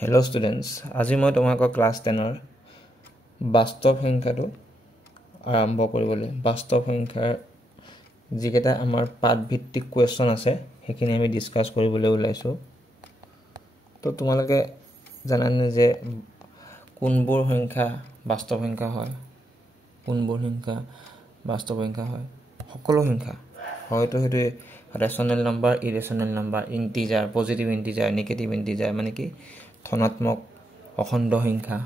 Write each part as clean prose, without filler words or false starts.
Hello students, আজি মই তোমাক ক্লাস 10 ৰ বাস্তৱ সংখ্যাটো আৰম্ভ কৰিবলৈ বাস্তৱ সংখ্যাৰ যিকেইটা আমাৰ পাঠ ভিত্তিক কোৱেশ্চন আছে সেইখিনি আমি ডিসকাস কৰিবলৈ ওলাইছো তো তোমালোকে জানানে যে কোনবোৰ সংখ্যা বাস্তৱ সংখ্যা হয় কোনবোৰ সংখ্যা বাস্তৱ সংখ্যা হয় সকলো সংখ্যা হয়তো হেতু rational number irrational number integer positive integer negative integer মানে কি ধনাত্মক অখণ্ড সংখ্যা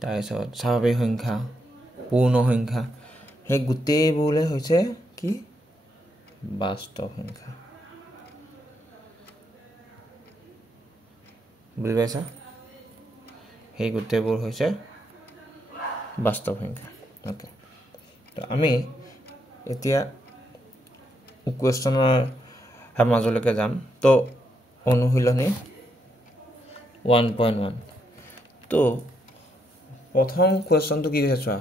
তাৰপিছত স্বাভাৱিক সংখ্যা পূৰ্ণ সংখ্যা সেই গোটেইবোৰলে হৈছে কি বাস্তৱ সংখ্যা বুজি পাইছা সেই গোটেইবোৰ হৈছে বাস্তৱ সংখ্যা ওকে তো আমি এতিয়া কোৱেশ্চনৰ মাজলৈকে যাম তো অনুশীলনী 1.1 তো প্ৰথম কোৱেশ্চনটো কি কৈছে চোৱা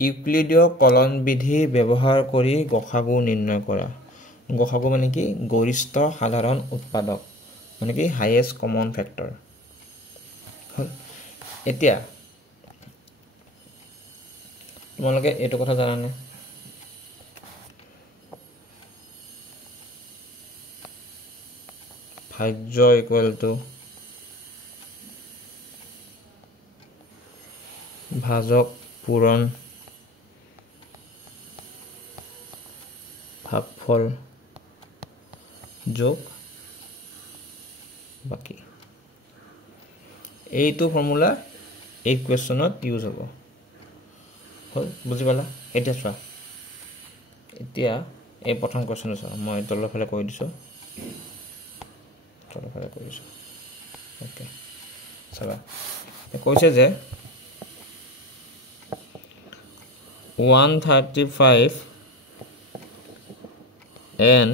ইউক্লিডীয় কলন বিধি ব্যৱহাৰ কৰি গসাগু নিৰ্ণয় কৰা গসাগু মানে কি গৰিষ্ঠ সাধাৰণ উৎপাদক মানে কি হাইয়েষ্ট কমন ফেক্টৰ এতিয়া তোমালোকে এটো কথা জানানে ভাজ্য ইকুয়াল টু ভাজক পূৰণ ভাগফল যোগ বাকি এইটো ফৰ্মুলা এই কোৱেশ্চনত ইউজ হ'ব হল বুজি পালা এতিয়া চোৱা এতিয়া এই প্ৰথম কোৱেশ্চন চোৱা মই তলৰ ফালে কৈ দিছো ওকে চাবা কৈছে যে 135 and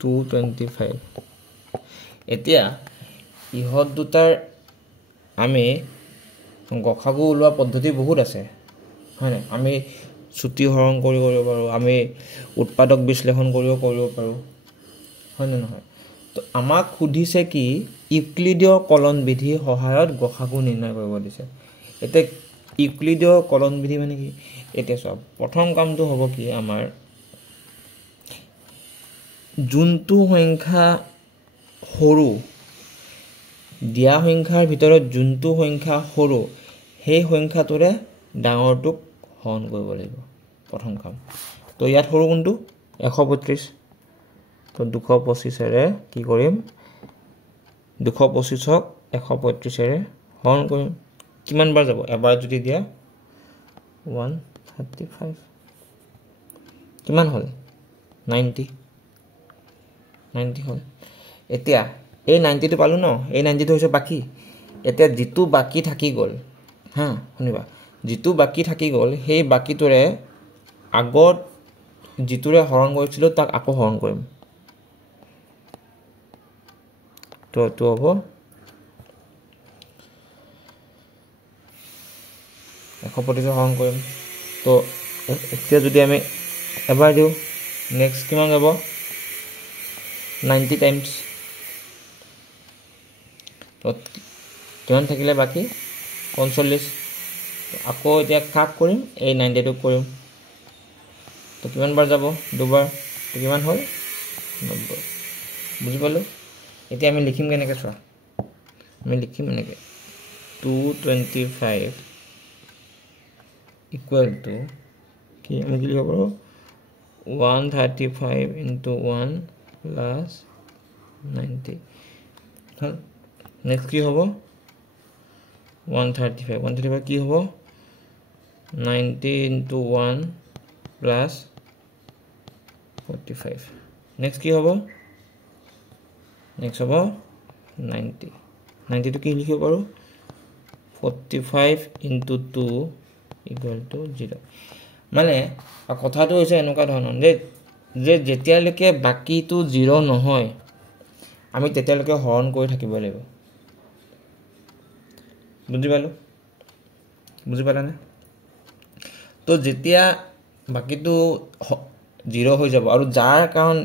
225 এতিয়া ইহত দুটাৰ আমি গসাগু ওলোৱা পদ্ধতি বহুত আছে হয় না আমি ছুটি হৰণ কৰিব পাৰো আমি উৎপাদক বিশ্লেষণ কৰিব পাৰো হয় না নহয় তো আমাক খুদিছে কি ইউক্লিডীয় কলন বিধি সহায়ত গসাগু নিৰ্ণয় কৰিব দিছে এতে ইউক্লিডীয় কলন বিধি মানে কি এতিয়া সব প্ৰথম কামটো হ'ব কি আমাৰ যোনটো সংখ্যা সৰু দিয়া সংখ্যাৰ ভিতৰত যোনটো সংখ্যা সৰু সেই সংখ্যাটোৰে ডাঙৰটোক হৰণ কৰিব লাগিব প্ৰথম কাম তো ইয়াত সৰু কোনটো 132 তো 225 এৰে কি কৰিম 225 ক 135 এৰে হৰণ কৰিম কিমান বাৰ যাব এবাৰ যদি দিয়া 135 কিমান হল 90 হল এতিয়া এই 90 টো পালো ন এই 90 টো হৈছে বাকি এতিয়া যেটো বাকি থাকি গল হা শুনিবা যেটো বাকি থাকি গল সেই বাকিটোৰে আগত যেটোৰে হৰণ কৰিছিল তাক আকৌ হৰণ কৰিম তো তো হ'ব 125 হৰণ কৰিম তো এতিয়া যদি আমি এবাৰ দিও নেক্সট কিমান যাব 90 টাইমছ তো কিমান থাকিলে বাকি 45 আকৌ এতিয়া কাক কৰিম এই 90 টো কৰিম তো কিমান বাৰ যাব দুবাৰ তো কিমান হ'ল 90 বুজি পালো এতিয়া আমি লিখিম কেনেকৈ চোৱা আমি লিখিম এনেকৈ 225 equal to কি আমি কি লিখিব পাৰো 135 into 1 plus 90 হল নেক্সট কি হ'ব 135 কি হ'ব 90 into 1 plus 45 নেক্সট কি হ'ব নেক্সট হ'ব 90 টো কি লিখিব পাৰো 45 into 2 equal to 0 মানে কথাটো হৈছে এনেকুৱা ধৰণৰ যে যেতিয়ালৈকে বাকিটো 0 নহয় আমি তেতিয়ালৈকে হৰণ কৰি থাকিব লাগিব বুজি পালানে তো যেতিয়া বাকিটো 0 হৈ যাব আৰু যাৰ কাৰণ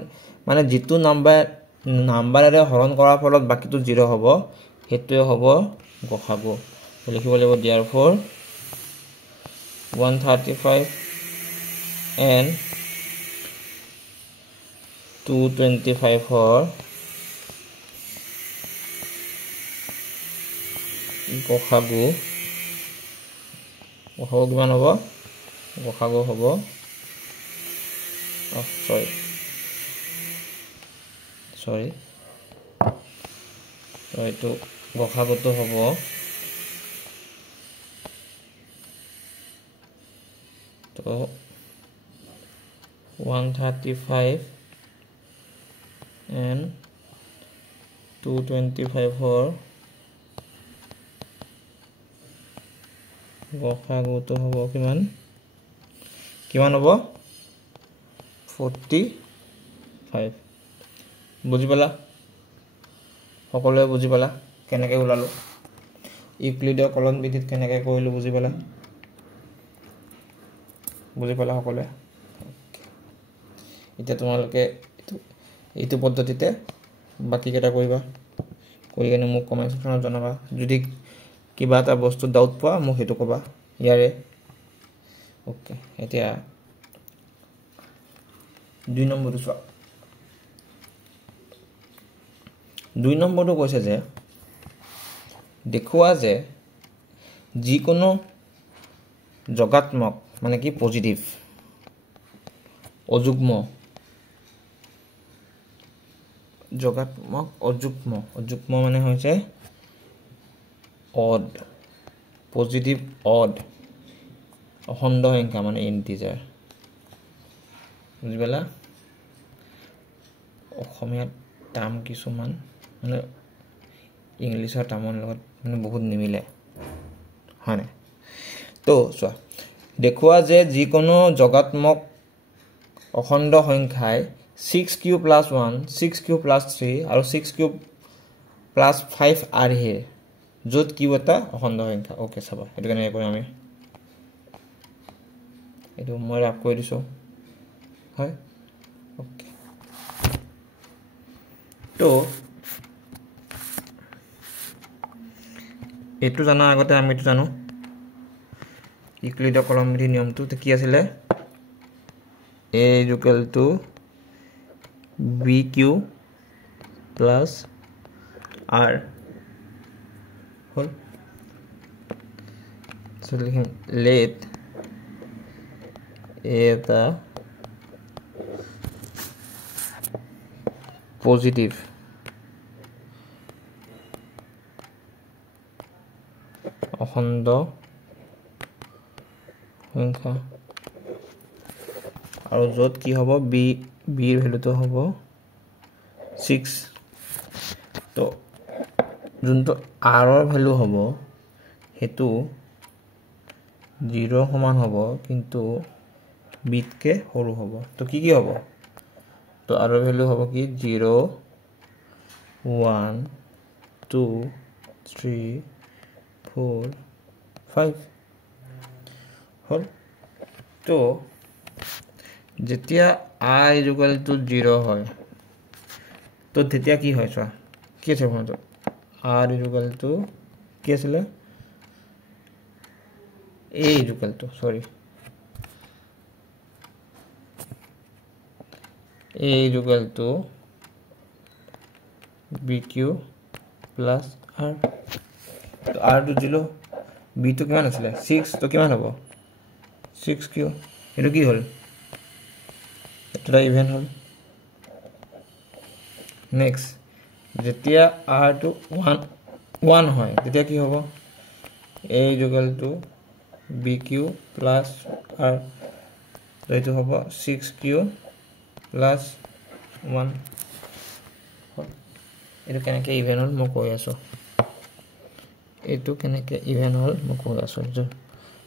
মানে যেটো নাম্বাৰ নাম্বাৰেৰে হৰণ কৰাৰ ফলত বাকিটো 0 হ'ব হেতুৱে হ'ব গসাগু লিখিব লাগিব therefore 135 and 225 হৰ গসাগু কিমান হ'ব গসাগু হ'ব sorry তো এইটো গসাগুটো হ'ব তো 135 and 225 হৰ গসাগুটো হ'ব কিমান হ'ব 45 বুজি পালা সকলোৱে বুজি পালা কেনেকৈ ওলালো ইউক্লিডৰ কলন বিধিত কেনেকৈ কৰিলো বুজি পালা সকলোৱে এতিয়া তোমালোকে এইটো পদ্ধতিতে বাকি কেইটা কৰিবা কৰি কিনে মোক কমেন্ট সেকশনত জনাবা যদি কিবা এটা বস্তু ডাউট পোৱা মোক হেতু কবা ইয়াৰে ওকে এতিয়া 2 নম্বৰটো চোৱা 2 নম্বৰটো কৈছে যে দেখুৱা যে যিকোনো যোগাত্মক মানে কি পজিটিভ অযুগ্ম অযুগ্ম মানে হৈছে অড পজিটিভ অড অখণ্ড সংখ্যা মানে ইন্টিজাৰ বুজি পালা অসমীয়াত টাৰ্ম কিছুমান মানে ইংলিছৰ টাৰ্মৰ লগত মানে বহুত নিমিলে হয় না তো চোৱা দেখুৱা যে যিকোনো যোগাত্মক অখণ্ড সংখ্যাই 6 কিউব প্লাস 1 6 কিউব প্লাস 3 আৰু 6 কিউব প্লাস 5 আৰহে য'ত কিউ এটা অখণ্ড সংখ্যা ওকে চাবা এটো কেনেকৈ কৰিম আমি এটো মই ৰাখ কৰি দিছো হয় ওকে তো এটো জানা আগতে আমি এটো জানো ইউক্লিডৰ কলম বিধি নিয়মটো কি আছিল a equal to bq plus r whole so let a the positive অখণ্ড সংখ্যা আৰু য'ত কি হ'ব b এর ভ্যালুটো হ'ব 6 তো যোনটো r এর ভ্যালু হ'ব হেতু 0 সমান হ'ব কিন্তু b কে সৰু হ'ব তো কি হ'ব তো r এর ভ্যালু হ'ব কি 0 1 2 3 4 5 হল তো যেতিয়া i equal to 0 হয় তো তেতিয়া কি হয় চোৱা কি আছে বন্ধু r equal to কি আছিল a equal to sorry a equal to bq plus r তো r to 0 b to কিমান আছিল 6 তো কিমান হ'ব 6q এটো কি হল এটা ইভেন হল নেক্সট যেতিয়া r to 1 হয় তেতিয়া কি হ'ব a equal to bq plus r তো এটো হ'ব 6q plus 1 এটো কেনেকৈ ইভেন হল মই কৈ আছো এটো কেনেকৈ ইভেন হল মই কৈ আছো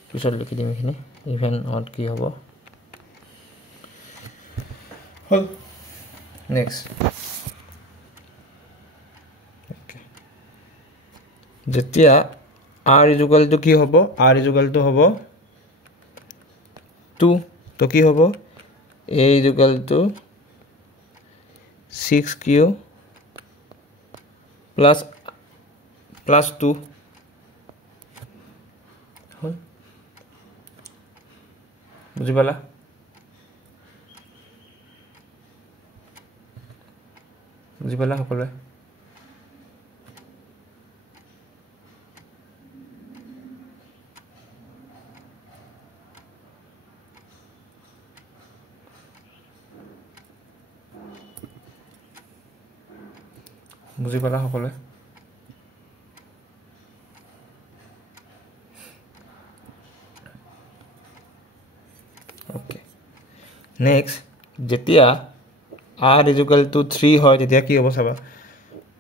পিছত লিখি দিম এখিনি ইভেন অড কি হ'ব হল নেক্সট যেতিয়া r equal to কি হ'ব r equal to হ'ব 2 তো কি হ'ব a equal to 6q plus 2 হল বুঝি পালা সকলোৱে বুজি পালা সকলোৱে ওকে নেক্সট যেতিয়া r = 3 হয় তেতিয়া কি হ'ব চাবা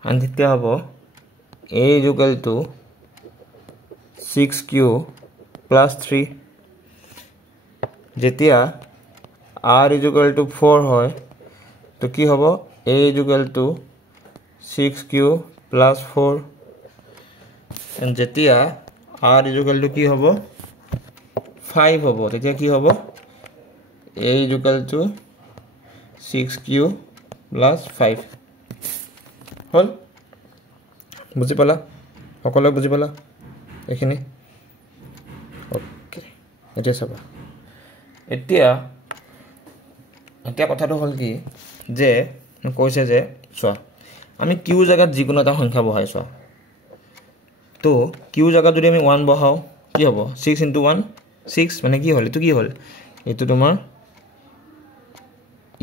আন তেতিয়া হ'ব a = 6q + 3 যেতিয়া r = 4 হয় তো কি হ'ব a = 6q + 4 and যেতিয়া r = কি হ'ব 5 হ'ব তেতিয়া কি হ'ব a = 6q + 5 হল বুজি পালা সকলোৱে বুজি পালা এখিনি ওকে এতিয়া চাবা এতিয়া কথাটো হল কি যে কৈছে যে চোৱা আমি q জায়গাত যিকোনো এটা সংখ্যা বহাই চোৱা তো q জায়গাত যদি আমি 1 বহাও কি হ'ব 6 * 1 6 মানে কি হল এটো কি হল এটো তোমাৰ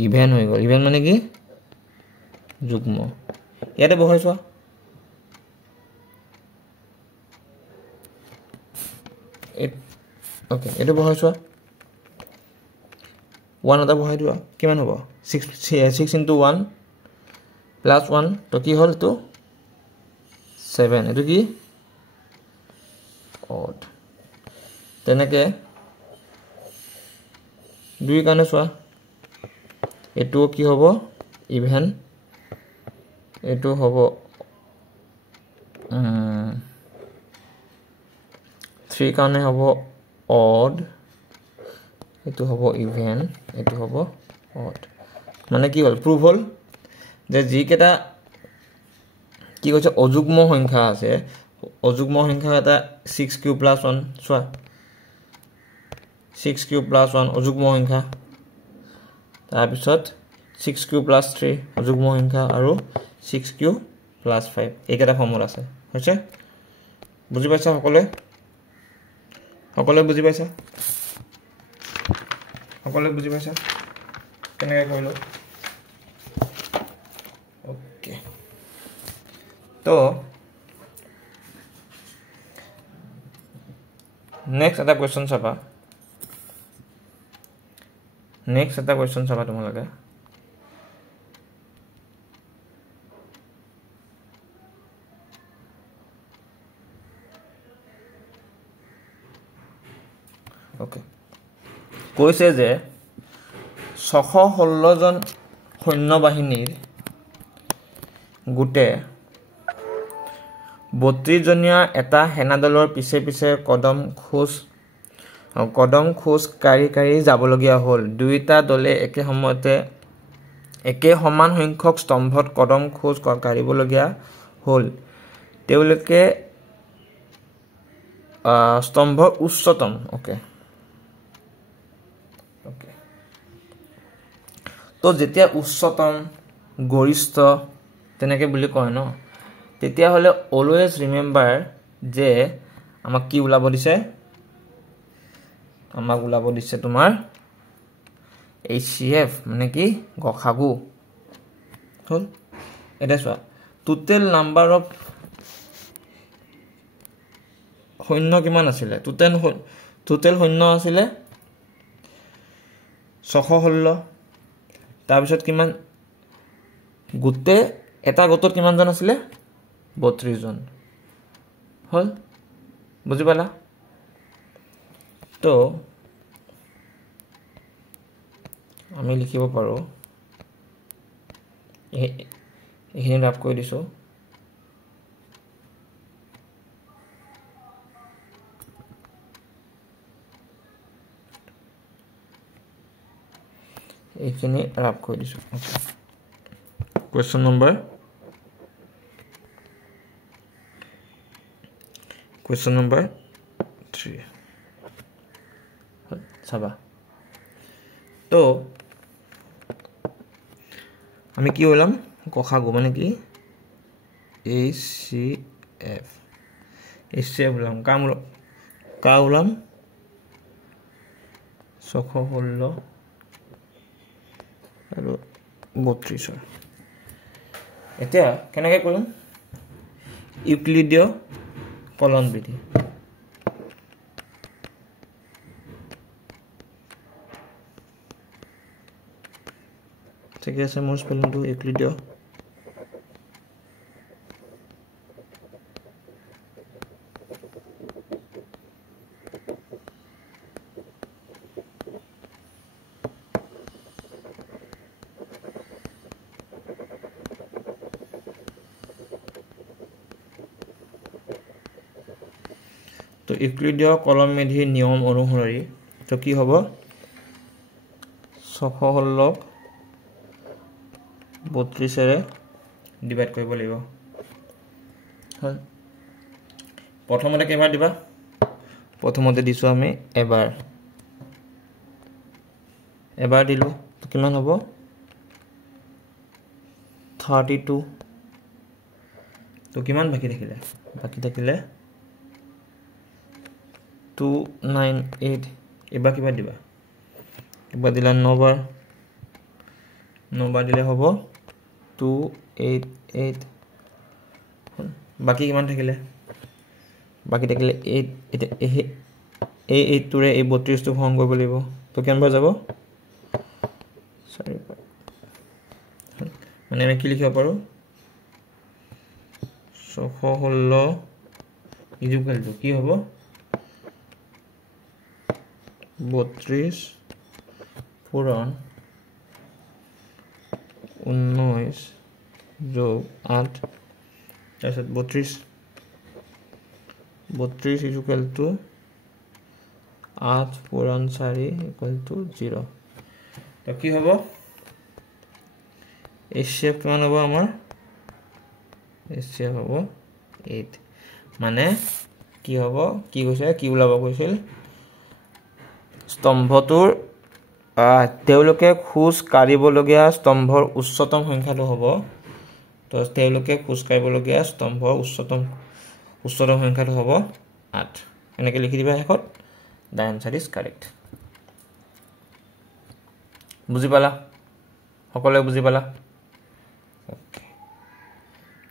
ইভেন হৈ গল ইভেন মানে কি যুগ্ম ইয়াতে বহাই চোৱা ওকে এটো বহাই চোৱা 1 এটা বহাই দিবা কিমান হ'ব 6 * 1 + 1 তো কি হল তো 7 এটো কি odd তেনেকে 2 কানে চোৱা এটো কি হ'ব ইভেন এটো হ'ব 3 কানে হ'ব odd এটো হ'ব ইভেন এটো হ'ব odd মানে কি হল প্রুফ হল যে জি কেটা কি কৈছে অযুগ্ম সংখ্যা আছে অযুগ্ম সংখ্যা এটা 6q + 1 চোৱা 6q + 1 অযুগ্ম সংখ্যা তাৰ পিছত 6q + 3 অযুগ্ম সংখ্যা আৰু 6q + 5 এইকেটা ফৰ্মুলা আছে হৈছে বুজি পাইছা সকলোৱে বুজি পাইছা কেনেকৈ কৰিলো ওকে তো নেক্সট এটা কোৱেশ্চন চাবা তোমালোকে ওকে কৈছে যে 616 জন সৈন্যবাহিনীৰ গুটে 32 জনীয়া এটা সেনাদলৰ পিছে পিছে কদম খোজ কাৰি যাবলগীয়া হ'ল দুইটা দলে একে সময়তে একে সমান সংখ্যক স্তম্ভত কদম খোজ কাৰিবলগীয়া হ'ল তেওঁলোকে স্তম্ভৰ উচ্চতম ওকে তো যেতিয়া উচ্চতম গৰিষ্ঠ তেনেকে বুলি কয় ন তেতিয়া হলে অলৱেজ ৰিমেম্বাৰ যে আমাক কি উলাব দিছে তোমাৰ HCF মানে কি গখাগু হল এটা চোৱা টোটাল নাম্বাৰ অফ সৈন্য কিমান আছিল টোটাল সৈন্য আছিল 616 তাৰ পিছত কিমান গুটে এটা গটত কিমান জন আছিল 32 জন হল বুজি পালা তো আমি লিখিব পাৰো এইখিনি ৰাফ কৰি দিছো এইখিনি ৰাফ কৰি দিছো কোৱেশ্চন নম্বৰ Question number 3 চাবা তো আমি কি ওলাম কখাগু মানে কি HCF ওলাম কা ওলাম 616 আৰু 32 এতিয়া কেনেকৈ কৰিম ইউক্লিডীয় কলন বিধি ঠিক আছে মোৰ স্পেলিংটো ইউক্লিডীয় তো ইউক্লিডীয় কলম বিধিৰ নিয়ম অনুসৰি তো কি হ'ব 616 32 ৰে ডিভাইড কৰিব লাগিব হয় প্ৰথমতে কেইবাৰ দিবা প্ৰথমতে দিছো আমি এবাৰ দিলো তো কিমান হ'ব 32 তো কিমান বাকি থাকিলে 298 এবাৰ কিবা দিবা এবাৰ দিলা 9 বাৰ দিলে হ'ব 288 বাকি কিমান থাকিলে 8 এটা এই 8 টোৰে এই 32 টো ভাগ কৰিব লাগিব তো কিমান বাৰ যাব 4 বাৰ মানে আমি কি লিখিব পাৰো 616 ইকুৱেল টু কি হ'ব 32 পূৰণ 19 যোগ 8 তাৰপিছত 32 ইকুৱেল টু 8 পূৰণ 4 ইকুৱেল টু 0 তো কি হ'ব HCF কিমান হ'ব আমাৰ HCF হ'ব 8 মানে কি হ'ব কি কৈছে কি ওলাব কৈছিল স্তম্ভটোৰ তেওঁলোকে খোজ কাঢ়িবলগীয়া স্তম্ভৰ উচ্চতম সংখ্যাটো হ'ব তো তেওঁলোকে খোজ কাঢ়িবলগীয়া স্তম্ভৰ উচ্চতম সংখ্যাটো হ'ব 8 এনেকৈ লিখি দিবা শেষত the answer is correct বুজি পালা সকলোৱে বুজি পালা ওকে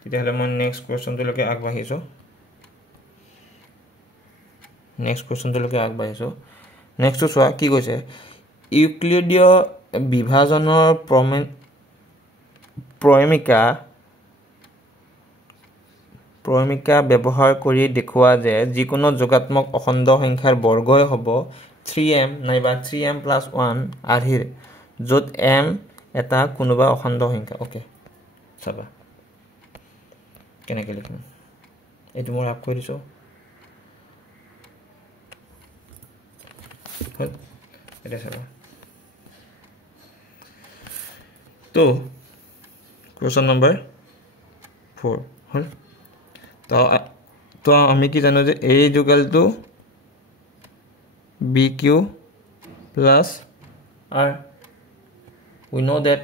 তেতিয়াহ'লে মই নেক্সট কোৱেশ্চনটোলৈকে আগবাঢ়িছো নেক্সট তো চোৱা কি কৈছে ইউক্লিডীয় বিভাজনৰ প্ৰমেয়িকা ব্যৱহাৰ কৰি দেখুওৱা যে যিকোনো যোগাত্মক অখণ্ড সংখ্যাৰ বৰ্গই হ'ব 3m নাইবা 3m + 1 আধিৰ য'ত m এটা কোনোবা অখণ্ড সংখ্যা ওকে চাবা কেনেকৈ লিখিম এইটো মই আপ কৰি দিছো এটা চাবা তো কোৱেশ্চন নম্বৰ 4 হল তো আমি কি জানো যে a equal to bq plus r we know that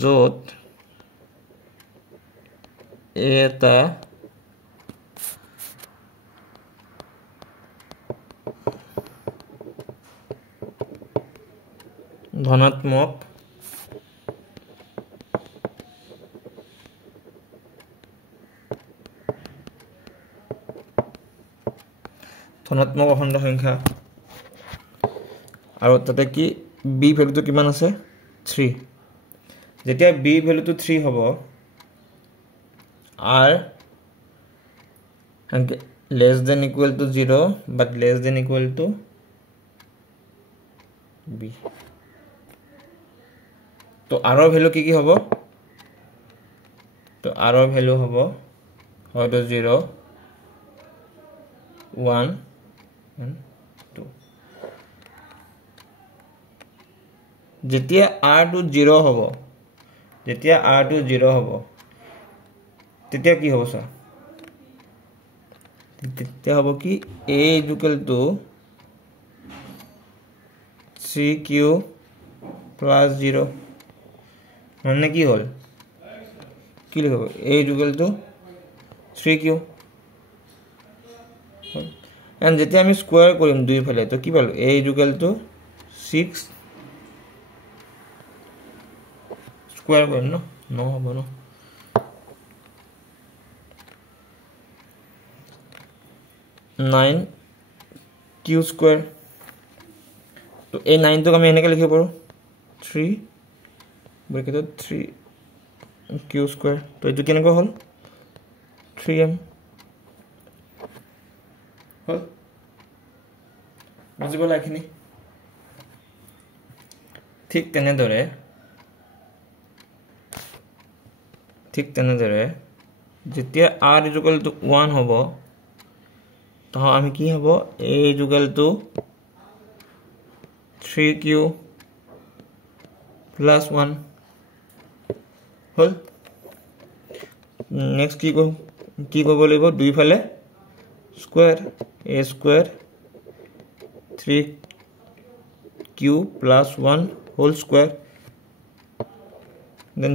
য'ত এটা ধনাত্মক অখণ্ড সংখ্যা আৰু তাতে কি b ভ্যালুটো কিমান আছে 3 যেতিয়া b ভ্যালুটো 3 হ'ব r less than equal to 0 but less than equal to b তো r ৰ ভ্যালু কি হ'ব তো r ৰ ভ্যালু হ'ব হয়তো 0 1 and 2 যেতিয়া r to 0 হ'ব যেতিয়া r টো 0 হ'ব তেতিয়া কি হ'ব স্যাৰ তেতিয়া হ'ব কি a equal to 3q plus 0 মানে কি হ'ল কি লিখব a equal to 3q and যেতিয়া আমি স্কয়াৰ কৰিম দুই ফালে তো কি পালো a equal to 6 স্কয়াৰ কৰিম ন হ'ব ন 9 q square তো এই 9 টোক আমি এনেকৈ লিখিব পাৰো 3 ব্ৰেকেটত 3 q square তো এটো কেনেকৈ হল 3m হল বুজিব লাখিনি ঠিক তেনেদৰে যেতিয়া r equal to 1 হ'ব তো আমি কি হ'ব a equal to 3q plus 1 hall next কি কৰিব লাগিব দুই ফালে square a square 3q plus 1 whole square then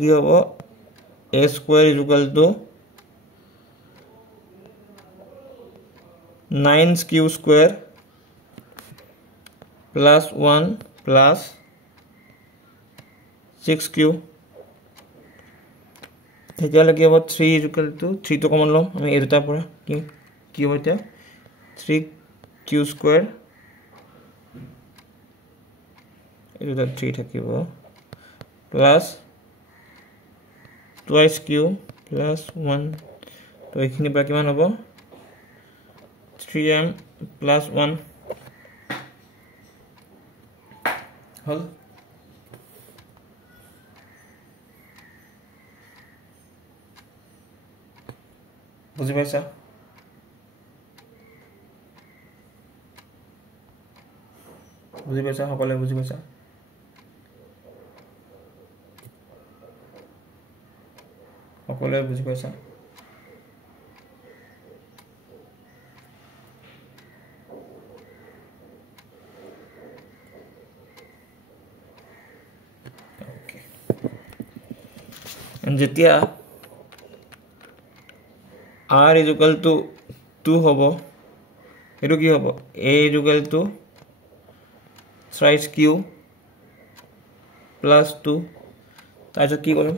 কি হ'ব a square is equal to 9q square plus 1 plus 6q তেতিয়া লাগি হ'ব 3 is equal to 3 তো কমন লম আমি এই দুটা পৰা কি হ'ব এটা 3q square এই দুটা 3 থাকিব plus twice q plus 1 তো এইখিনি পৰা কিমান হ'ব 3m plus 1 হল বুজি পাইছা সকলে বুজি পাইছা সকলে বুজি পাইছা যেতিয়া r is equal to 2 হ'ব এটো কি হ'ব a is equal to thrice q plus 2 তাইছো কি কৰিম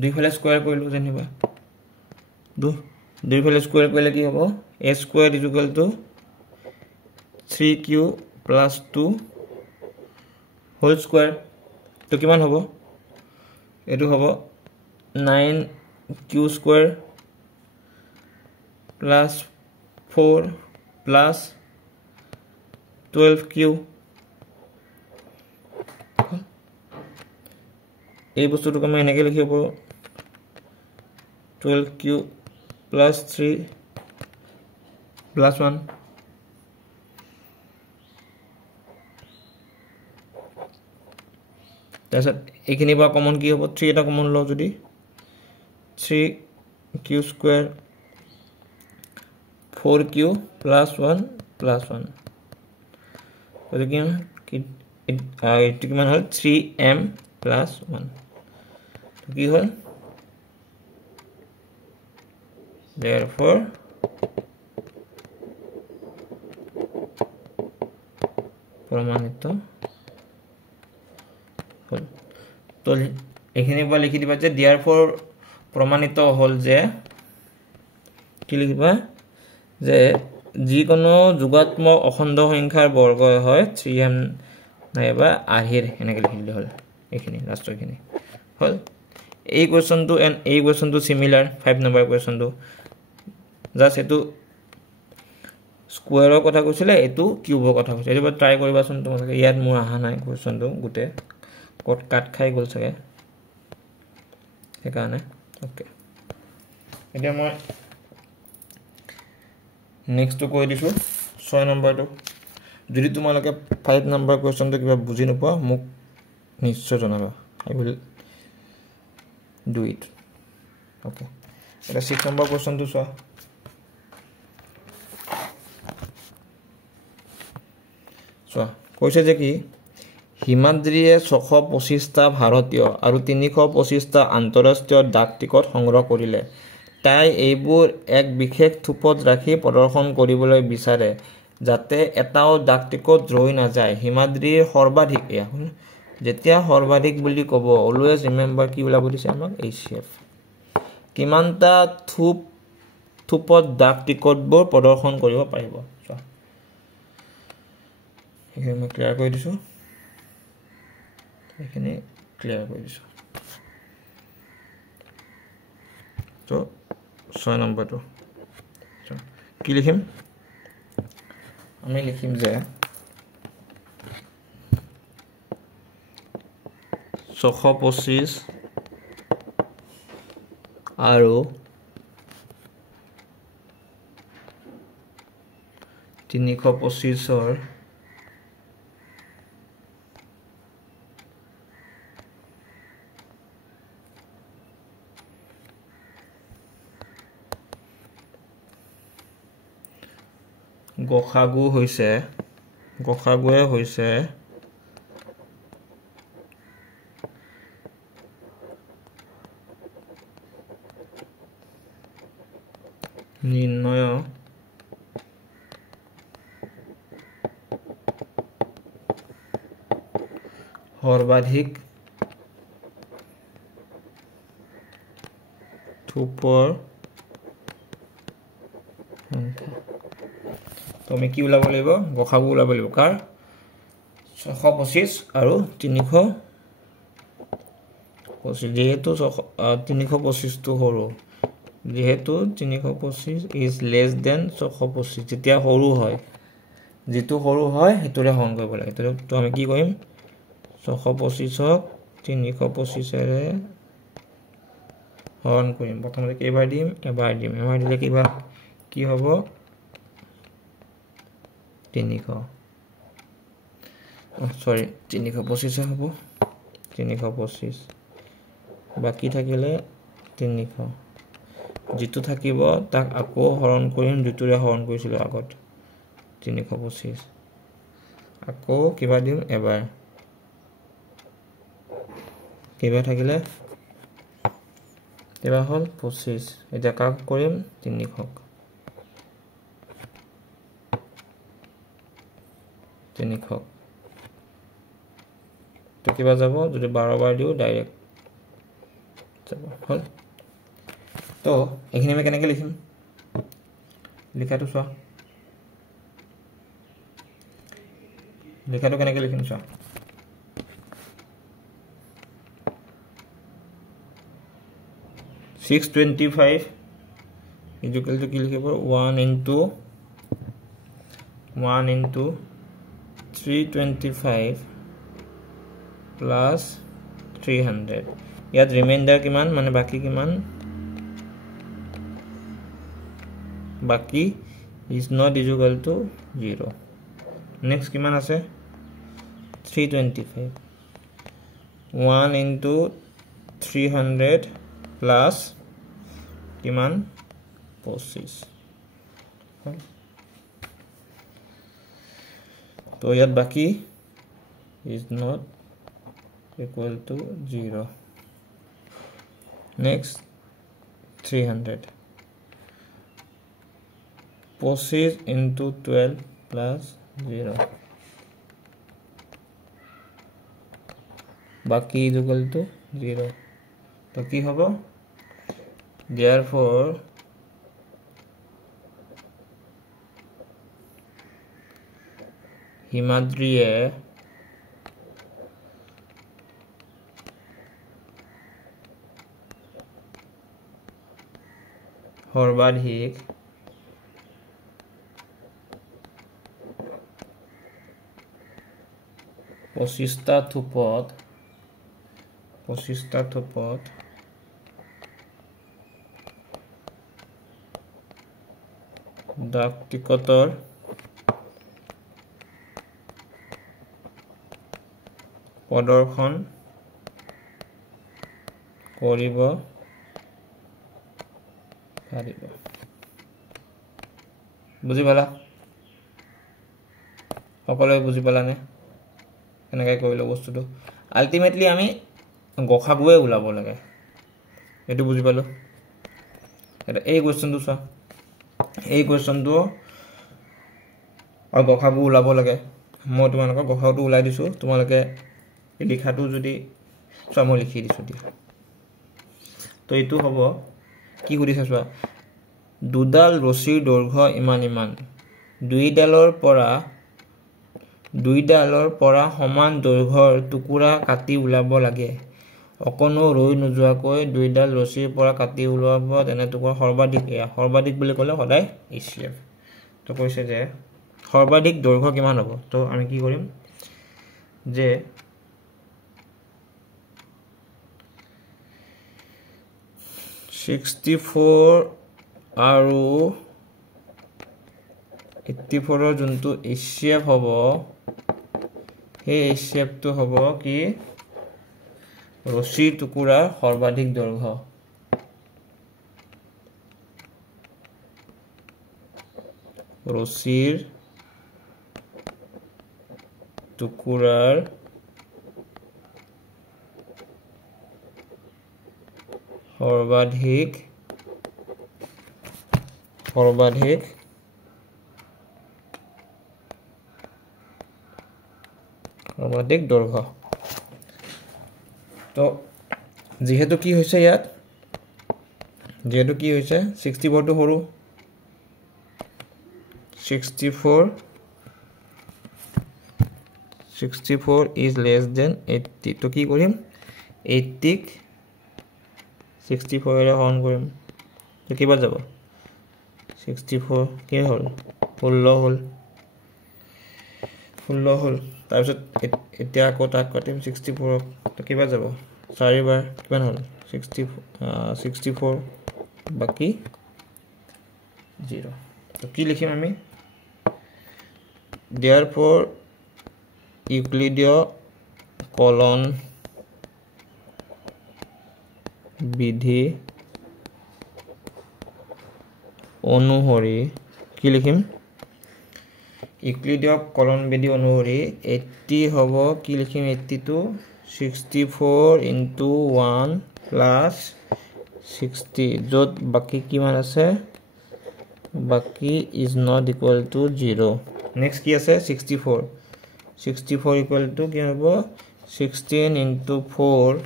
দুই ফালে স্কয়াৰ কৰিলো জানিবা দুই ফালে স্কয়াৰ কৰিলে কি হ'ব a square is equal to 3q plus 2 whole square তো কিমান হ'ব এটো হ'ব 9q square plus 4 plus 12q এই বস্তুটো আমি এনেকৈ লিখিব পাৰো 12q plus 3 plus 1 তাছত এইখিনি বা কমন কি হ'ব 3 এটা কমন লও যদি 3q square 4q plus 1 plus 1 তো কি এটো কিমান হল 3m plus 1 তো কি হল therefore প্রমাণিত হল তো এখানে বা লিখি দিবা যে therefore প্রমাণিত হল যে কি লিখিবা যে যিকোনো যোগাত্মক অখণ্ড সংখ্যাৰ বৰ্গ হয় 3m নাইবা r এনেকৈ লিখিলে হল এখানে লাস্ট এখানে হল এই কোৱেশ্চনটো এন্ড এই কোৱেশ্চনটো সিমিলাৰ 5 নম্বৰ কোৱেশ্চনটো জাস্ট এটো স্কয়াৰৰ কথা কৈছিলে এটো কিউবৰ কথা কৈছে এটো ট্ৰাই কৰিবাচোন তোমালোকে ইয়াত মোৰ আহা নাই কোৱেশ্চনটো গুটে কট কাট খাই গল সকে সেইকাৰণে ওকে এতিয়া মই নেক্সট টু কৈ দিছো 6 নম্বৰটো যদি তোমালোকে 5 নম্বৰ কোৱেশ্চনটো কিবা বুজি নপোৱা মোক নিশ্চয় জনাবা I will do it. Okay. Eta 6 number question to so. So, কৈছে যে কি হিমাদ্ৰীয়ে 625টা ভাৰতীয় আৰু 325টা আন্তঃৰাষ্ট্ৰীয় ডাক টিকট সংগ্ৰহ কৰিলে তাই এইবোৰ এক বিশেষ থুপত ৰাখি প্ৰদৰ্শন কৰিবলৈ বিচাৰে যাতে এটাও ডাক টিকট ৰৈ নাযায় হিমাদ্ৰীৰ সৰ্বাধিক যেতিয়া সৰ্বাধিক বুলি ক'ব অলৱেজ ৰিমেম্বাৰ কি ওলাব দিছে আমাক HCF কিমানটা থুপত ডাক টিকটবোৰ প্ৰদৰ্শন কৰিব পাৰিব এখানে মই ক্লিয়াৰ কৰি দিছো এখানে ক্লিয়াৰ কৰি দিছো তো 6 নম্বৰটো কি লিখিম আমি লিখিম যে 625 আৰু 325 গসাগু হৈছে নিৰ্ণয় সৰ্বাধিক থুপৰ তো আমি কি ওলাব লাগিব গসাগু ওলাব লাগিব কাৰ 625 আৰু 325 যেহেতু 325 টো সৰু যেহেতু 325 is less than 625 যেতিয়া সৰু হয় যেটো সৰু হয় হেতুৰে হৰণ কৰিব লাগে তো আমি কি কৰিম 625 ক 325 এৰে হৰণ কৰিম প্ৰথমতে কেইবাৰ দিম এবাৰ দিলে কি হ'ব 325 হ'ব 325 বাকি থাকিলে 300 যেটো থাকিব তাক আকৌ হৰণ কৰিম যেটোৰে হৰণ কৰিছিল আগত 325 আকৌ কিবা দিম এবাৰ কিবা থাকিলে এবাৰ হল 25 এটা কাক কৰিম 300 তো কিবা যাব যদি 12 বাৰ দিও ডাইৰেক্ট যাব হল তো এখিনি আমি কেনেকৈ লিখিম লিখাটো চোৱা লিখাটো কেনেকৈ লিখিম চোৱা 625 is equal to কি লিখিব 1 into 325 plus 300 ইয়াত ৰিমাইন্ডাৰ কিমান মানে বাকি কিমান বাকি is not equal to 0 next কিমান আছে 325 1 into 300 plus কিমান 25 তো ইয়াত বাকি is not equal to 0 next 300 25 into 12 plus 0 बाकी is equal to 0 तो की होगा therefore হিমাদ্ৰীয়ে সৰ্বাধিক পঁচিছটা থুপত ডাক টিকটৰ প্ৰদৰ্শন কৰিব পাৰিব বুজি পালা সকলোৱে বুজি পালানে কেনেকৈ কৰিলো বস্তুটো আলটিমেটলি আমি গসাগুৱে ওলাব লাগে এটো বুজি পালো এটা এই কোৱেশ্চনটো চোৱা এই কোৱেশ্চনটো আৰু গসাগু ওলাব লাগে মই তোমালোকক গসাগুটো ওলাই দিছো তোমালোকে এই লিখাটো যদি চোৱা মই লিখি দিছো দিয়া তো এইটো হ'ব কি সুধিছা চোৱা দুডাল ৰছীৰ দৈৰ্ঘ্য ইমান ইমান দুইডালৰ পৰা সমান দৈৰ্ঘ্যৰ টুকুৰা কাটি ওলাব লাগে অকনো ৰৈ নোযোৱাকৈ দুইডাল ৰছীৰ পৰা কাটি ওলাব তেনে টুকুৰা সৰ্বাধিক বুলি ক'লে সদায় HCF তো কৈছে যে সৰ্বাধিক দৈৰ্ঘ্য কিমান হ'ব তো আমি কি কৰিম যে (64) আৰু 84 ৰ যোনটো HCF হ'ব সেই HCF টো হ'ব কি ৰছীৰ টুকুৰাৰ সৰ্বাধিক দৈৰ্ঘ্য ৰছীৰ টুকুৰাৰ সৰ্বাধিক দৈৰ্ঘ্য তো যেহেতু কি হৈছে ইয়াত 64 টো সৰু 64 is less than 80 তো কি কৰিম 80 ক 64 এৰে হৰণ কৰিম তো কিবা যাব 64 কি হ'ল 16 হ'ল তাৰপিছত এতিয়া আকৌ তাক কাটিম 64 তো কিবা যাব 4 বাৰ কিমান হ'ল 64 বাকি 0 তো কি লিখিম আমি therefore ইউক্লিডীয় কলন বিধি অনুসৰি কি লিখিম ইউক্লিডীয় কলন বিধি অনুসৰি 80 হ'ব কি লিখিম 80 টো 64 into 1 plus 60 যত বাকি কিমান আছে বাকি is not equal to 0 next কি আছে 64 equal to কি হ'ব 16 into 4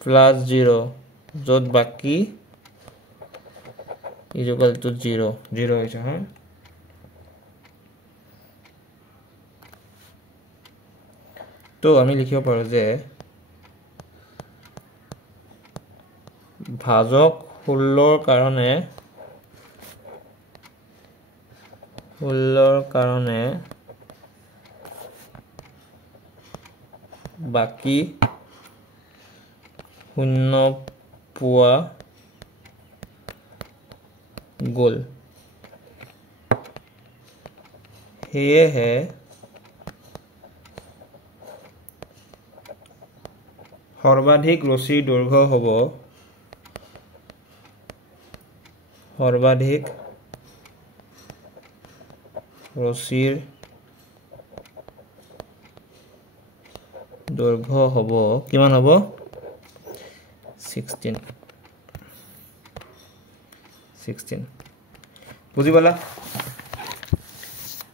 plus 0 যত বাকি is equal to 0 হৈছে হা তো আমি লিখিব পাৰো যে ভাজক 16 ৰ কাৰণে বাকি 0 পোৱা গ'ল সেয়েহে সৰ্বাধিক ৰছীৰ দৈৰ্ঘ্য হ'ব কিমান হ'ব 16 বুজি পালা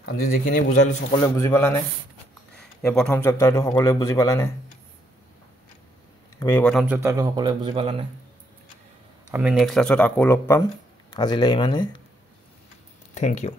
আজি যিখিনি বুজালো সকলোৱে বুজি পালানে এই প্ৰথম চেপ্টাৰটো সকলোৱে বুজি পালানে আমি নেক্সট ক্লাছত আকৌ লগ পাম আজিলৈ ইমানে থ্যাংক ইউ